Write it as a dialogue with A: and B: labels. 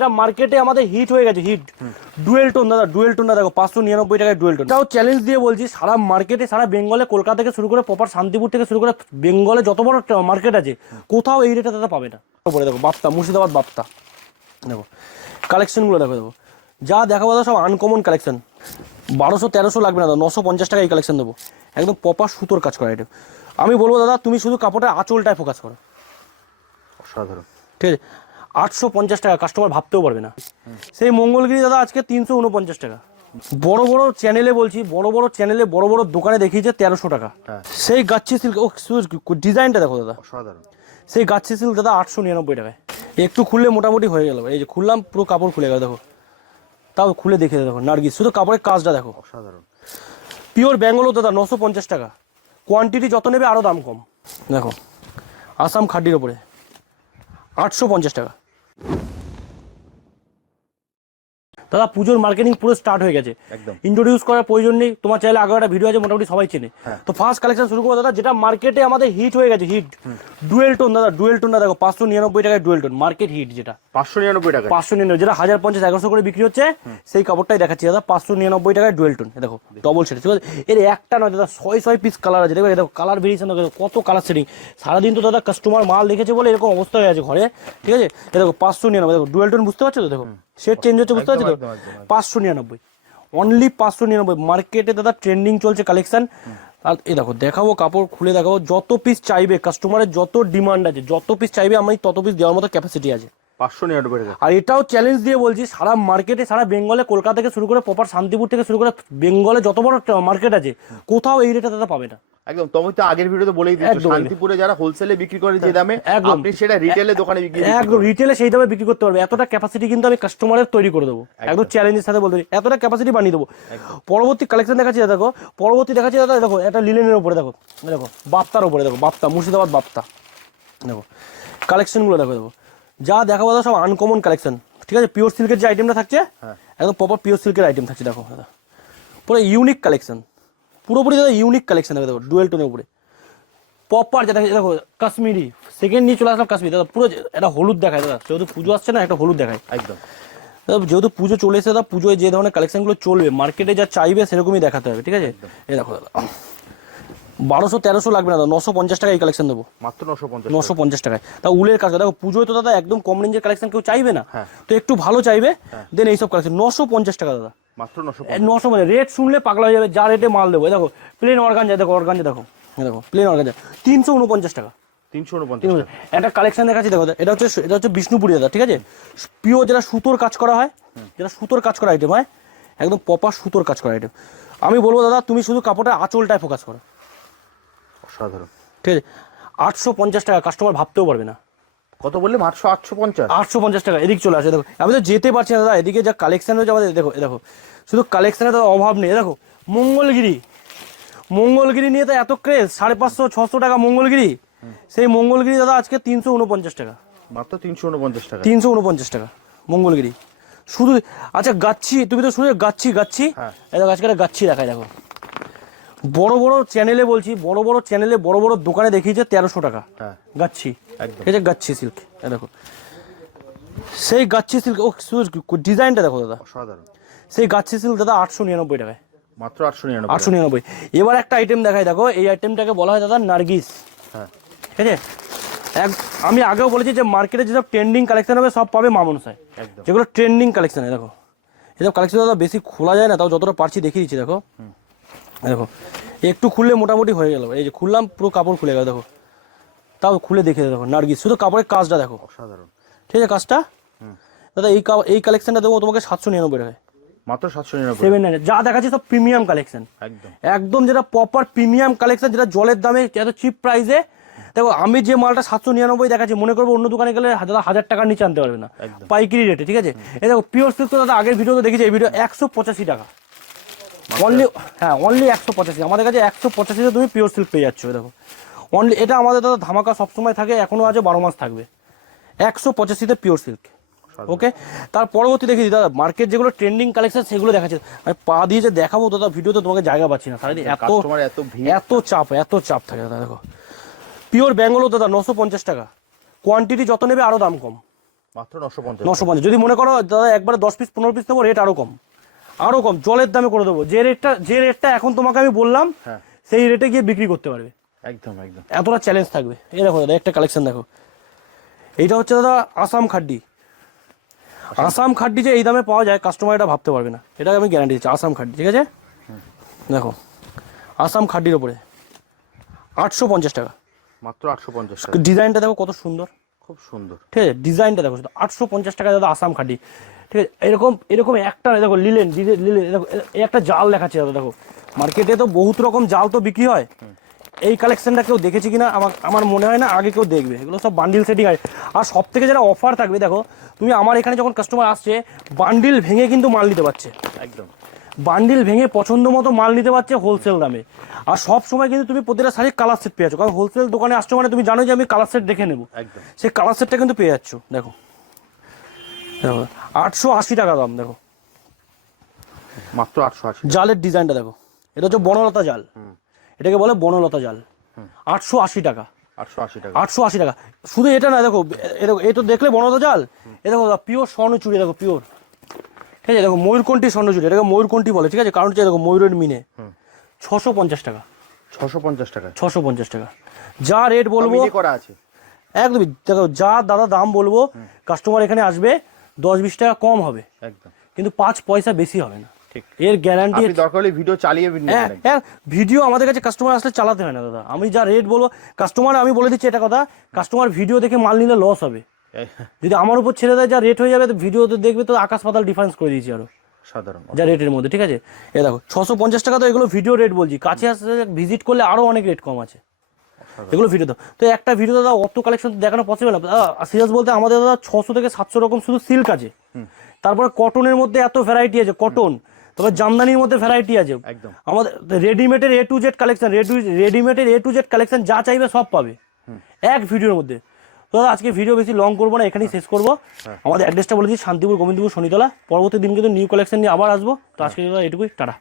A: এটা মার্কেটে আমাদের হিট হয়ে গেছে হিট ডুয়েল টোন দাদা ডুয়েল টোন দেখো পাঁচশো নিরানব্বই টাকায় ডুয়েল টোন এটাও চ্যালেঞ্জ দিয়ে বলছি সারা মার্কেটে সারা বেঙ্গলে কলকাতা থেকে শুরু করে প্রপার শান্তিপুর থেকে শুরু করে বেঙ্গলে যত বড় মার্কেট আছে কোথাও এই রেটে দাদা পাবে না। পরে দেখো বাপ্তা মুর্শিদাবাদ বাপ্তা। দেখো কালেকশনগুলো দেখো দেখো। যা দেখাবো দাদা সব আনকমন কালেকশন বারোশো তেরোশো লাগবে না দাদা নশো পঞ্চাশ টাকা এই কালেকশন দেবো। একদম প্রপার সুতোর কাজ করা আইটেম আমি বলব দাদা তুমি শুধু কাপড়ের আঁচলটায় ফোকাস করো।
B: অসাধারণ।
A: ঠিক আছে? আটশো পঞ্চাশ টাকা কাস্টমার ভাবতেও পারবে না। সেই মঙ্গলগিরি দাদা আজকে তিনশো উনপঞ্চাশ টাকা। বড় বড় চ্যানেলে বলছি বড় বড় চ্যানেলে বড় বড় দোকানে দেখিয়েছে তেরোশো টাকা।
B: হ্যাঁ।
A: সেই গাচ্ছি সিল্ক ও ডিজাইনটা দেখো দাদা।
B: অসাধারণ।
A: সেই গাচ্ছি সিল্ক দাদা আটশো নিরানব্বই টাকায়। একটু খুললে মোটামুটি হয়ে গেল। এই যে খুললাম পুরো কাপড় খুলে গেল দেখো। তাও খুলে দেখে দেখো নার্গিস। শুধু কাপড়ের কাজটা দেখো।
B: অসাধারণ।
A: পিওর ব্যাঙ্গালোর দাদা নশো পঞ্চাশ টাকা। কোয়ান্টিটি যত নেবে আরও দাম কম। দেখো আসাম খাড্ডির ওপরে। আটশো পঞ্চাশ টাকা। দাদা পুজোর মার্কেটিং পুরো স্টার্ট হয়ে গেছে।
B: একদম।
A: ইন্ট্রোডিউস করার প্রয়োজন নেই তোমার চাইলে আগে একটা ভিডিও আছে মোটামুটি সবাই চেনে। তো ফার্স্ট কালেকশন শুরু করব দাদা যেটা মার্কেটে আমাদের হিট হয়ে গেছে হিট ডুয়েল টোন দাদা ডুয়েল টোনটা দেখো পাঁচশো নিরানব্বই টাকায় ডুয়েল টোন মার্কেট হিট যেটা।
B: পাঁচশো নিরানব্বই টাকা
A: পাঁচশো নিরানব্বই যেটা হাজার পঞ্চাশ এগারোশো করে বিক্রি হচ্ছে সেই কাপড়টাই দেখাচ্ছি দাদা পাঁচশো নিরানব্বই টাকায় ডুয়েল টোন দেখো ডবল সেট ঠিক আছে? এর একটা নয় দাদা ছয় ছয় পিস কালার আছে দেখো দেখো কালার ভেরিয়েশন দেখো কত কালার সেটিং সারাদিন তো দাদা কাস্টমার মাল দেখেছে বলে এরকম অবস্থা হয়ে আছে ঘরে ঠিক আছে? দেখো পাঁচশো নিরানব্বই দেখো ডুয়েল টোন বুঝতে পারছ তো দেখো? সেট চেঞ্জ হচ্ছে বুঝতে পারছ তো। পাঁচশো নিরানব্বই। অনলি পাঁচশো নিরানব্বই। মার্কেটে দাদা ট্রেন্ডিং চলছে কালেকশন আর এই দেখো দেখাবো কাপড় খুলে দেখাবো। যত পিস চাইবে কাস্টমারের যত ডিমান্ড আছে যত পিস চাইবে আমি তত পিস দেওয়ার মতো ক্যাপাসিটি আছে।
B: পাঁচশো নিরানব্বই টাকা।
A: আর এটাও চ্যালেঞ্জ দিয়ে বলছি সারা মার্কেটে সারা বেঙ্গলে কলকাতা থেকে শুরু করে প্রপার শান্তিপুর থেকে শুরু করে বেঙ্গলে যত বড় মার্কেট আছে কোথাও এই রেটে দাদা পাবে না।
B: একদম তুমি তো আগের ভিডিওতে বলেই দিচ্ছ শান্তিপুরে যারা হোলসেলে বিক্রি করে যে দামে আপনি সেটা রিটেলে দোকানে বিক্রি
A: একদম রিটেলে সেই দামে বিক্রি করতে পারবে। এতটা ক্যাপাসিটি কিন্তু আমি কাস্টমারের তৈরি করে দেবো। একদম। চ্যালেঞ্জের সাথে বলতে এতটা ক্যাপাসিটি বানিয়ে দেবো। পরবর্তী কালেকশন দেখাচ্ছি দেখো। পরবর্তী দেখাচ্ছি দাদা দেখো এটা লিলেনের উপরে দেখো। দেখো বাপ্তার উপরে দেখো বাপ্তা মুর্শিদাবাদ বাপ্তা। দেখো কালেকশনগুলো দেখো দেখো। যা দেখাবো দাদা সব আনকমন কালেকশন ঠিক আছে? পিওর সিল্কের যে আইটেমটা থাকছে
B: হ্যাঁ।
A: একদম প্রপার পিওর সিল্কের আইটেম থাকছে দেখো দাদা পুরো ইউনিক কালেকশন পুরোপুরি দাদা ইউনিক কালেকশন দেখো দেখো ডুয়েল টোনের উপরে। প্রপার যেটা দেখো কাশ্মীরি সেকেন্ড নিয়ে চলে আসলাম কাশ্মীর। দাদা পুরো এটা হলুদ দেখায় দাদা। যেহেতু পুজো আসছে না একটা হলুদ দেখায়।
B: একদম।
A: দাদা যেহেতু পুজো চলে এসে দাদা পুজোয় যে ধরনের কালেকশনগুলো চলবে মার্কেটে যা চাইবে সেরকমই দেখাতে হবে ঠিক আছে? এই দেখো দাদা। বারোশো তেরোশো লাগবে না দাদা নশো পঞ্চাশ টাকা এই কালেকশন দেবো।
B: মাত্র নশো পঞ্চাশ
A: নশো পঞ্চাশ টাকায়। তা উলের কাজ দেখো পুজোয় তো দাদা একদম কম রেঞ্জের কালেকশন কেউ চাইবে না।
B: হ্যাঁ।
A: তো একটু ভালো চাইবে দেন এইসব কালেকশন নশো পঞ্চাশ টাকা দাদা।
B: মাত্র নশো
A: মানে রেট শুনলে পাগলা হয়ে যাবে যা রেটে মাল দেবো। দেখো প্লেন অর্গানজা দেখো অর্গানজা দেখো। দেখো প্লেন অর্গানজা তিনশো উনপঞ্চাশ টাকা।
B: তিনশো উনপঞ্চাশ
A: একটা কালেকশন দেখাচ্ছি দেখো এটা হচ্ছে এটা হচ্ছে বিষ্ণুপুরি দাদা ঠিক আছে? পিও যেটা সুতোর কাজ করা হয় যেটা সুতোর কাজ করা আইটেম হয় একদম প্রপার সুতোর কাজ করা আইটেম আমি বলব দাদা তুমি শুধু কাপড়টা আঁচলটায় ফোকাস করো।
B: অসাধারণ।
A: ঠিক আছে? আটশো পঞ্চাশ টাকা কাস্টমার ভাবতেও পারবে না।
B: কত বললে? মাত্র আটশো পঞ্চাশ?
A: আটশো পঞ্চাশ টাকা এদিক চলে আসে দেখো। আমি তো যেতে পারছি না দাদা এদিকে যা কালেকশন হয়েছে আমাদের দেখো দেখো। শুধু কালেকশনের তো অভাব নেই দেখো মঙ্গলগিরি। মঙ্গলগিরি নিয়ে তো এত ক্রেজ সাড়ে পাঁচশো ছশো টাকা মঙ্গলগিরি। সেই মঙ্গলগিরি দাদা আজকে তিনশো উনপঞ্চাশ টাকা।
B: মাত্র তিনশো উনপঞ্চাশ টাকা।
A: তিনশো উনপঞ্চাশ টাকা মঙ্গলগিরি। শুধু আচ্ছা গাচ্ছি তুমি তো শুনে গাচ্ছি গাচ্ছি?
B: হ্যাঁ।
A: গাছকে একটা গাচ্ছি দেখায় দেখো। বড় বড় চ্যানেলে বলছি বড় বড় চ্যানেলে বড় বড় দোকানে দেখিয়েছে তেরোশো টাকা।
B: হ্যাঁ।
A: গাচ্ছি।
B: একদম।
A: এই যে গাচ্ছি সিল্ক দেখো। সেই গাচ্ছি সিল্ক ও ডিজাইনটা দেখো দাদা।
B: অসাধারণ।
A: সেই গাচ্ছি সিল্ক দাদা আটশো নিরানব্বই টাকায়।
B: মাত্র আটশো নিরানব্বই
A: আটশো নিরানব্বই। এবার একটা আইটেম দেখাই দেখো এই আইটেমটাকে বলা হয় দাদা নার্গিস।
B: হ্যাঁ।
A: ঠিক আছে? এক আমি আগেও বলেছি যে মার্কেটে যেসব ট্রেন্ডিং কালেকশন হবে সব পাবে মামনসায় যেগুলো ট্রেন্ডিং কালেকশন দেখো। এসব কালেকশন দাদা বেশি খোলা যায় না তাও যতটা পারছি দেখিয়ে দিচ্ছি দেখো। দেখো একটু খুললে মোটামুটি হয়ে গেল। এই যে খুললাম পুরো কাপড় খুলে গেল দেখো। তাও খুলে দেখে দেখো নার্গিস শুধু কাপড়ের কাজটা দেখো।
B: অসাধারণ।
A: ঠিক আছে কাজটা? দাদা এই এই কালেকশনটা দেবো তোমাকে সাতশো নিরানব্বই টাকায়।
B: মাত্র সাতশো নিরানব্বই
A: সেভেন নাইন যা দেখাচ্ছি সব প্রিমিয়াম কালেকশন
B: একদম।
A: একদম যেটা প্রপার প্রিমিয়াম কালেকশন যেটা জলের দামে এত চিপ প্রাইসে দেখো আমি যে মালটা সাতশো নিরানব্বই দেখাচ্ছি মনে করব অন্য দোকানে গেলে দাদা হাজার টাকার নিচে আনতে পারবে না। পাইকারি রেটে ঠিক আছে? এই দেখো পিওর সিল্ক তো দাদা আগের ভিডিও তো দেখেছি এই ভিডিও একশো পঁচাশি টাকা। অনলি হ্যাঁ অনলি একশো পঁচাশি। আমাদের কাছে একশো পঁচাশিতে তুমি পিওর সিল্ক পেয়ে যাচ্ছ দেখো। অনলি এটা আমাদের দাদা ধামাকা সবসময় থাকে এখনও আছে বারো মাস থাকবে। একশো পঁচাশিতে পিওর সিল্ক ওকে তার পরবর্তী দেখি দাদা মার্কেট যেগুলো ট্রেন্ডিং কালেকশন সেগুলো দেখাচ্ছে। আমি পা দিয়ে যে দেখাবো দাদা ভিডিওতে তোমাকে জায়গা পাচ্ছি না। সারাদিন এত
B: কাস্টমার এত
A: এত চাপ এত চাপ থাকে দাদা দেখো। পিওর ব্যাঙ্গালোর দাদা নশো পঞ্চাশ টাকা। কোয়ান্টিটি যত নেবে আরও দাম কম।
B: মাত্র নশো পঞ্চাশ।
A: নশো পঞ্চাশ। যদি মনে করো দাদা একবারে দশ পিস পনেরো পিস নেব রেট আরও কম। আরও কম জলের দামে করে দেবো। যে রেটটা যে রেটটা এখন তোমাকে আমি বললাম
B: হ্যাঁ।
A: সেই রেটে গিয়ে বিক্রি করতে পারবে।
B: একদম একদম।
A: এতটা চ্যালেঞ্জ থাকবে। এই দেখো দাদা একটা কালেকশন দেখো। এইটা হচ্ছে দাদা আসাম খাড্ডি। আসাম। খাড্ডি যে এই দামে পাওয়া যায় কাস্টমার এটা ভাবতে পারবে না। এটা আমি গ্যারান্টি দিচ্ছি আসাম খাড্ডি ঠিক আছে? দেখো আসাম খাড্ডির ওপরে আটশো পঞ্চাশ টাকা।
B: মাত্র আটশো পঞ্চাশ
A: ডিজাইনটা দেখো কত সুন্দর।
B: খুব সুন্দর।
A: ঠিক আছে ডিজাইনটা দেখো শুধু আটশো পঞ্চাশ টাকা দাদা আসাম খাড্ডি ঠিক আছে এরকম এরকম একটা দেখো লিলেন লিলেন দেখো একটা জাল দেখাচ্ছে দাদা দেখো। মার্কেটে তো বহুত রকম জাল তো বিক্রি হয়। এই কালেকশনটা কেউ দেখেছি কিনা আমার আমার মনে হয় না আগে কেউ দেখবে। এগুলো সব বান্ডিল সেটিং আছে। আর সব থেকে যারা অফার থাকবে দেখো তুমি আমার এখানে যখন কাস্টমার আসছে বান্ডিল ভেঙে কিন্তু মাল নিতে পারছে।
B: একদম।
A: বান্ডিল ভেঙে পছন্দ মতো মাল নিতে পারছে হোলসেল দামে। আর সব সময় কিন্তু তুমি প্রতিটা শাড়ির কালার সেট পেয়ে যাচ্ছ। কারণ হোলসেল দোকানে আসছো মানে তুমি জানো যে আমি কালার সেট দেখে নেব।
B: একদম।
A: সেই কালার সেটটা কিন্তু পেয়ে যাচ্ছ। দেখো। দেখো আটশো আশি টাকা দাম দেখো।
B: মাত্র আটশো আশি
A: জালের ডিজাইনটা দেখো। এটা হচ্ছে বনলতা জাল। এটাকে বলে বনলতা জাল। আটশো আশি টাকা।
B: আটশো আশি টাকা।
A: আটশো আশি টাকা। শুধু এটা না দেখো এ দেখো এই তো দেখলে বনলতা জাল। এ দেখো পিওর স্বর্ণ চুড়ি দেখো পিওর ঠিক আছে দেখো ময়ূরকণ্ঠী স্বর্ণ চুড়ি এটাকে ময়ূরকণ্ঠী বলে ঠিক আছে? কারণ হচ্ছে দেখো ময়ূরের মিনে। ছশো পঞ্চাশ টাকা।
B: ছশো পঞ্চাশ টাকা।
A: ছশো পঞ্চাশ টাকা। যা রেট বলব
B: করা আছে।
A: একদমই দেখো যা দাদা দাম বলব কাস্টমার এখানে আসবে দশ বিশ টাকা কম হবে।
B: একদম।
A: কিন্তু পাঁচ পয়সা বেশি হবে না।
B: ঠিক।
A: এর গ্যারান্টি
B: দরকার হলে ভিডিও চালিয়ে একদম।
A: ভিডিও আমাদের কাছে কাস্টমার আসলে চালাতে হয় না দাদা। আমি যা রেট বলব কাস্টমার আমি বলে দিচ্ছি এটা কথা কাস্টমার ভিডিও দেখে মাল নিলে লস হবে। যদি আমার উপর ছেড়ে দেয় যা রেট হয়ে যাবে তো ভিডিও তো দেখবে তো আকাশ পাতাল ডিফারেন্স করে দিয়েছি আরও।
B: সাধারণ
A: যা রেটের মধ্যে ঠিক আছে? এ দেখো ছশো পঞ্চাশ টাকা তো এগুলো ভিডিও রেট বলছি। কাছে আসলে ভিজিট করলে আরও অনেক রেট কম আছে। এগুলো ভিডিও দাও। তো একটা ভিডিও দাদা অত কালেকশন দেখানো পসিবল না। সিরিয়াস বলতে আমাদের দাদা ছশো থেকে সাতশো রকম শুধু সিল্ক আছে। তারপরে কটনের মধ্যে এত ভ্যারাইটি আছে কটন তারপর জামদানির মধ্যে ভ্যারাইটি আছে।
B: একদম।
A: আমাদের রেডিমেডের এ টু জেড কালেকশন রেডিমেডের এ টু জেড কালেকশন যা চাইবে সব পাবে। এক ভিডিওর মধ্যে। তো দাদা আজকে ভিডিও বেশি লং করব না এখানেই শেষ করব। আমাদের অ্যাড্রেসটা বলে দিচ্ছি শান্তিপুর গোবিন্দপুর শনিতলা। পরবর্তী দিন কিন্তু নিউ কালেকশন নিয়ে আবার আসব। তো আজকে দাদা এটুকুই টাটা।